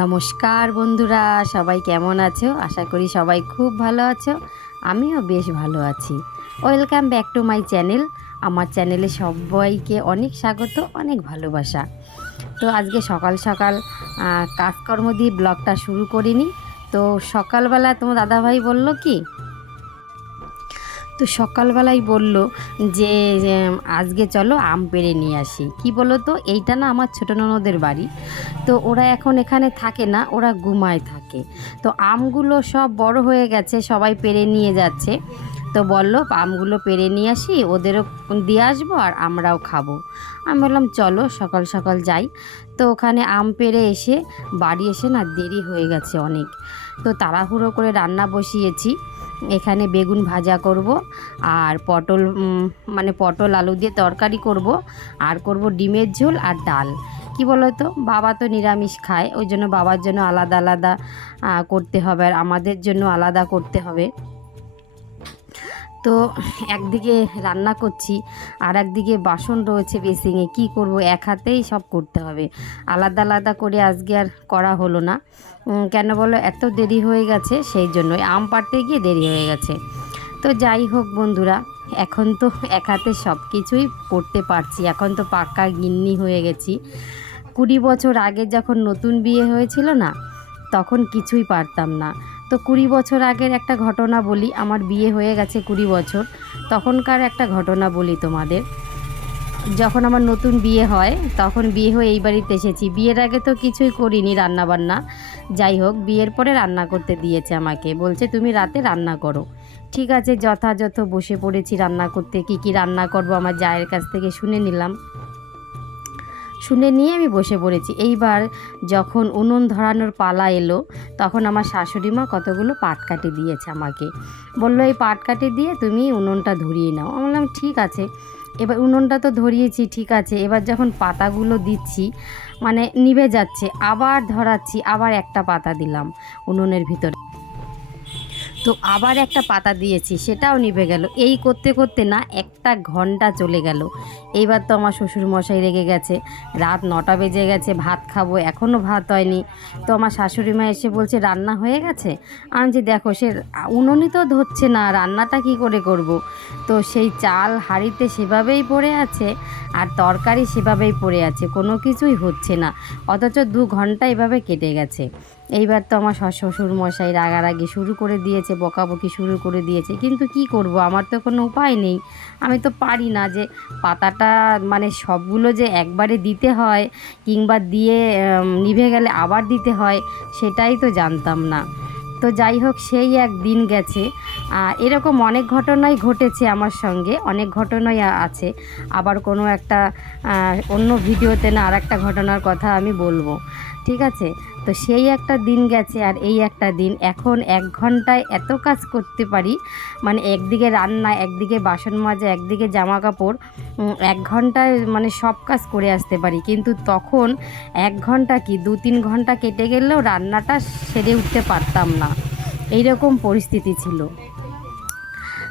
নমস্কার বন্ধুরা, সবাই কেমন আছো? আশা করি সবাই খুব ভালো আছো। আমিও বেশ ভালো আছি। Welcome back to my channel. আমার চ্যানেলে সবাইকে অনেক স্বাগত, অনেক ভালোবাসা। তো আজকে সকাল সকাল কাজকর্ম দিয়ে ব্লগটা শুরু করিনি। তো সকালবেলা তোমার দাদাভাই বলল কি, তো সকালবেলাই বলল যে আজকে চলো আম পেড়ে নিয়ে আসি। কি বলো তো, এইটা না আমার ছোটো ননদের বাড়ি। তো ওরা এখন এখানে থাকে না, ওরা গুমায় থাকে। তো আমগুলো সব বড় হয়ে গেছে, সবাই পেড়ে নিয়ে যাচ্ছে। তো বলল আমগুলো পেড়ে নিয়ে আসি, ওদেরও দিয়ে আসবো আর আমরাও খাবো। আমি বললাম চলো সকাল সকাল যাই। তো ওখানে আম পেড়ে এসে বাড়ি এসে না দেরি হয়ে গেছে অনেক। তো তাড়াহুড়ো করে রান্না বসিয়েছি। এখানে বেগুন ভাজা করব আর পটল পটল আলু দিয়ে তরকারি করব, আর করব ডিমের ঝোল আর ডাল। কি বলো তো, বাবা তো নিরামিষ খায়, ওই জন্য বাবার জন্য আলাদা আলাদা করতে হবে আর আমাদের জন্য আলাদা করতে হবে। তো একদিকে রান্না করছি আর একদিকে বাসন রয়েছে বেসিংয়ে। কি করব, এক হাতেই সব করতে হবে। আলাদা আলাদা করে আজকে আর করা হলো না। কেন বলো, এত দেরি হয়ে গেছে, সেই জন্যই আম পাড়তে গিয়ে দেরি হয়ে গেছে। তো যাই হোক বন্ধুরা, এখন তো এক হাতে সব কিছুই করতে পারছি। এখন তো পাক্কা গিন্নি হয়ে গেছি। 20 বছর আগে যখন নতুন বিয়ে হয়েছিল না, তখন কিছুই পারতাম না। তো 20 বছর আগের একটা ঘটনা বলি। আমার বিয়ে হয়ে গেছে 20 বছর, তখনকার একটা ঘটনা বলি তোমাদের। যখন আমার নতুন বিয়ে হয়, তখন বিয়ে হয়ে এই বাড়িতে এসেছি। বিয়ের আগে তো কিছুই করিনি রান্নাবান্না। যাই হোক, বিয়ের পরে রান্না করতে দিয়েছে আমাকে, বলছে তুমি রাতে রান্না করো। ঠিক আছে, যথাযথ বসে পড়েছি রান্না করতে। কি কি রান্না করব আমার জায়ের কাছ থেকে শুনে নিলাম। শুনে নিয়ে আমি বসে পড়েছি। এইবার যখন উনুন ধরানোর পালা এলো, তখন আমার শাশুড়ি মা কতগুলো পাটকাঠি দিয়েছে আমাকে। বললো এই পাটকাঠি দিয়ে তুমি উনুনটা ধরিয়ে নাও। আমি বললাম ঠিক আছে। এবার উনুনটা তো ধরিয়েছি, ঠিক আছে। এবার যখন পাতাগুলো দিচ্ছি, নিভে যাচ্ছে, আবার ধরাচ্ছি, আবার একটা পাতা দিলাম উনুনের ভিতরে। তো আবার একটা পাতা দিয়েছি, সেটাও নিভে গেল। এই করতে করতে না 1 ঘন্টা চলে গেল। এইবার তো আমার শ্বশুরমশাই রেগে গেছে। রাত 9টা বেজে গেছে, ভাত খাবো, এখনও ভাত হয়নি। তো আমার শাশুড়ি মা এসে বলছে রান্না হয়ে গেছে। আমি যে দেখো, সে উনুনই তো ধরছে না, রান্নাটা কি করে করব। তো সেই চাল হাঁড়িতে সেভাবেই পড়ে আছে আর তরকারি সেভাবেই পড়ে আছে, কোনো কিছুই হচ্ছে না। অথচ 2 ঘন্টা এভাবে কেটে গেছে। এইবার তো আমার শ্বশুরমশাই রাগারাগি শুরু করে দিয়েছে, বকাবকি শুরু করে দিয়েছে। কিন্তু কি করব, আমার তো কোনো উপায় নেই। আমি তো পারি না যে পাতাটা সবগুলো যে একবারে দিতে হয়, কিংবা দিয়ে নিভে গেলে আবার দিতে হয়, সেটাই তো জানতাম না। তো যাই হোক, সেই এক দিন গেছে। এরকম অনেক ঘটনাই ঘটেছে আমার সঙ্গে, অনেক ঘটনাই আছে। আবার কোনো একটা অন্য ভিডিওতে না আর একটা ঘটনার কথা আমি বলবো, ঠিক আছে। তো সেই একটা দিন গেছে আর এই একটা দিন। এখন 1 ঘন্টায় এত কাজ করতে পারি, একদিকে রান্না, একদিকে বাসন মাজা, একদিকে জামা কাপড়। 1 ঘন্টায় সব কাজ করে আসতে পারি। কিন্তু তখন 1 ঘন্টা কি 2-3 ঘন্টা কেটে গেলেও রান্নাটা সেরে উঠতে পারতাম না, এইরকম পরিস্থিতি ছিল।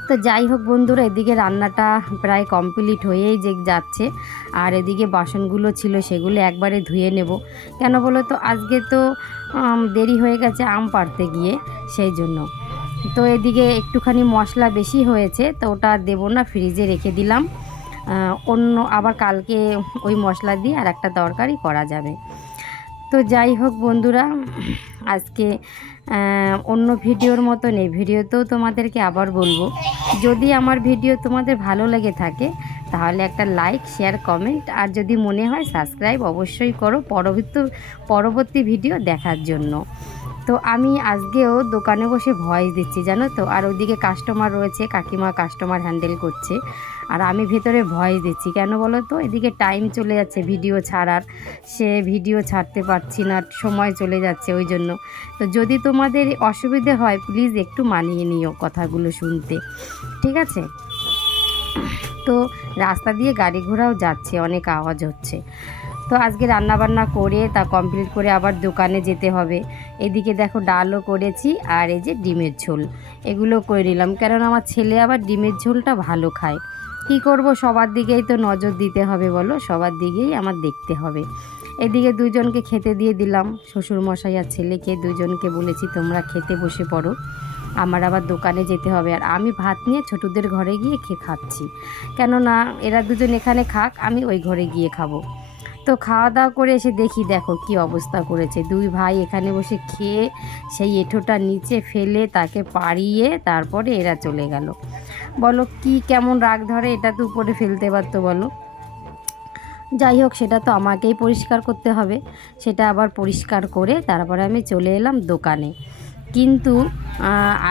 তো যাই হোক বন্ধুরা, এদিকে রান্নাটা প্রায় কমপ্লিট হয়েই যাচ্ছে। আর এদিকে বাসনগুলো ছিল, সেগুলো একবারে ধুয়ে নেব। কেন বলো তো, আজকে তো দেরি হয়ে গেছে আম পাড়তে গিয়ে, সেই জন্য। তো এদিকে একটুখানি মশলা বেশি হয়েছে, তো ওটা দেবো না, ফ্রিজে রেখে দিলাম। অন্য আবার কালকে ওই মশলা দিয়ে আর একটা তরকারি করা যাবে। তো যাই হোক বন্ধুরা, আজকে অন্য ভিডিওর মতন এই ভিডিওতেও তোমাদেরকে আবার বলবো, যদি আমার ভিডিও তোমাদের ভালো লেগে থাকে তাহলে একটা লাইক, শেয়ার, কমেন্ট, আর যদি মনে হয় সাবস্ক্রাইব অবশ্যই করো পরবর্তী ভিডিও দেখার জন্য। তো তো আমি আজকেও দোকানে বসে ভয়েস দিচ্ছি জানো তো, আর ওদিকে কাস্টমার রয়েছে, কাকিমা কাস্টমার হ্যান্ডেল করছে, আর আমি ভেতরে ভয়েস দিচ্ছি। কেন বলো তো, এদিকে টাইম চলে যাচ্ছে ভিডিও ছাড়ার, সে ভিডিও ছাড়তে পারছি না, সময় চলে যাচ্ছে ওই জন্য। তো যদি তোমাদের অসুবিধে হয় প্লিজ একটু মানিয়ে নিও কথাগুলো শুনতে, ঠিক আছে? তো রাস্তা দিয়ে গাড়ি ঘোড়াও যাচ্ছে, অনেক আওয়াজ হচ্ছে। তো আজকে রান্নাবান্না করে তা কমপ্লিট করে আবার দোকানে যেতে হবে। এদিকে দেখো ডালও করেছি, আর এই যে ডিমের ঝোল এগুলো করে নিলাম, কারণ আমার ছেলে আবার ডিমের ঝোলটা ভালো খায়। কি করব, সবার দিকেই তো নজর দিতে হবে বলো, সবার দিকেই আমার দেখতে হবে। এদিকে দুজনকে খেতে দিয়ে দিলাম, শ্বশুরমশাই আর ছেলেকে দুজনকে বলেছি তোমরা খেতে বসে পড়ো, আমার আবার দোকানে যেতে হবে। আর আমি ভাত নিয়ে ছোটদের ঘরে গিয়ে খাচ্ছি, কেননা এরা দুজন এখানে খাক, আমি ওই ঘরে গিয়ে খাবো। তো খাওয়া দাওয়া করে এসে দেখি, দেখো কি অবস্থা করেছে, দুই ভাই এখানে বসে খেয়ে সেই এঁঠোটা নিচে ফেলে তাকে পাড়িয়ে তারপরে এরা চলে গেল। বলো কি কেমন রাগ ধরে, এটা তো উপরে ফেলতে পারতো বলো। যাই হোক, সেটা তো আমাকেই পরিষ্কার করতে হবে, সেটা আবার পরিষ্কার করে তারপরে আমি চলে এলাম দোকানে। কিন্তু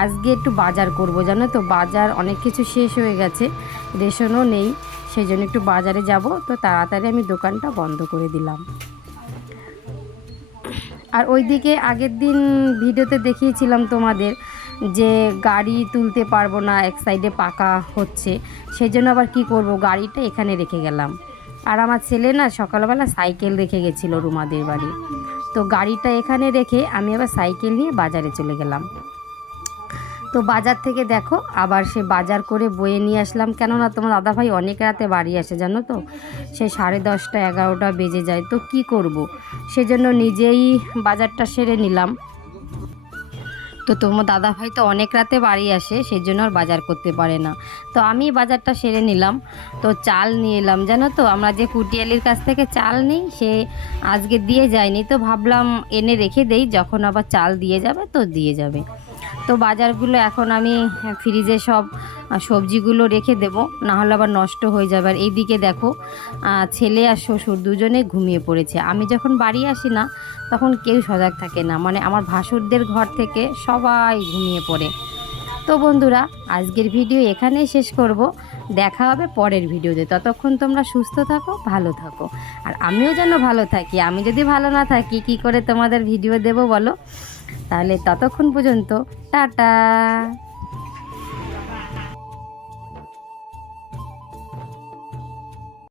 আজকে একটু বাজার করব জানো তো, বাজার অনেক কিছু শেষ হয়ে গেছে, রেশনও নেই, সেই জন্য একটু বাজারে যাব। তো তাড়াতাড়ি আমি দোকানটা বন্ধ করে দিলাম। আর ওইদিকে আগের দিন ভিডিওতে দেখিয়েছিলাম তোমাদের যে গাড়ি তুলতে পারবো না, এক সাইডে পাকা হচ্ছে, সেই জন্য আবার কি করব, গাড়িটা এখানে রেখে গেলাম। আর আমার ছেলে না সকালবেলা সাইকেল রেখে গেছিলো রুমাদের বাড়ি, তো গাড়িটা এখানে রেখে আমি আবার সাইকেল নিয়ে বাজারে চলে গেলাম। তো বাজার থেকে দেখো আবার সে বাজার করে বয়ে নিয়ে আসলাম, কেননা তোমার দাদাভাই অনেক রাতে বাড়ি আসে জানো তো, সে 10:30 11টা বেজে যায়। তো কি করব, সেজন্য নিজেই বাজারটা সেরে নিলাম। তো তোমার দাদাভাই তো অনেক রাতে বাড়ি আসে, সেই জন্য আর বাজার করতে পারে না, তো আমি বাজারটা সেরে নিলাম। তো চাল নিয়ে এলাম জানো তো, আমরা যে কুটিয়ালির কাছ থেকে চাল নিই সে আজকে দিয়ে যায়নি, তো ভাবলাম এনে রেখে দেই, যখন আবার চাল দিয়ে যাবে তো দিয়ে যাবে। তো বাজারগুলো এখন আমি ফ্রিজে সব সবজিগুলো রেখে দেব, না হলে আবার নষ্ট হয়ে যাবে। আর এইদিকে দেখো ছেলে আর শ্বশুর দুজনে ঘুমিয়ে পড়েছে, আমি যখন বাড়ি আসি না তখন কেউ সজাগ থাকে না, মানে আমার ভাসুরদের ঘর থেকে সবাই ঘুমিয়ে পড়ে। তো বন্ধুরা, আজকের ভিডিও এখানেই শেষ করব, দেখা হবে পরের ভিডিওতে। ততক্ষণ তোমরা সুস্থ থাকো, ভালো থাকো, আর আমিও যেন ভালো থাকি। আমি যদি ভালো না থাকি কি করে তোমাদের ভিডিও দেব বলো? তাহলে ততক্ষণ পর্যন্ত টাটা।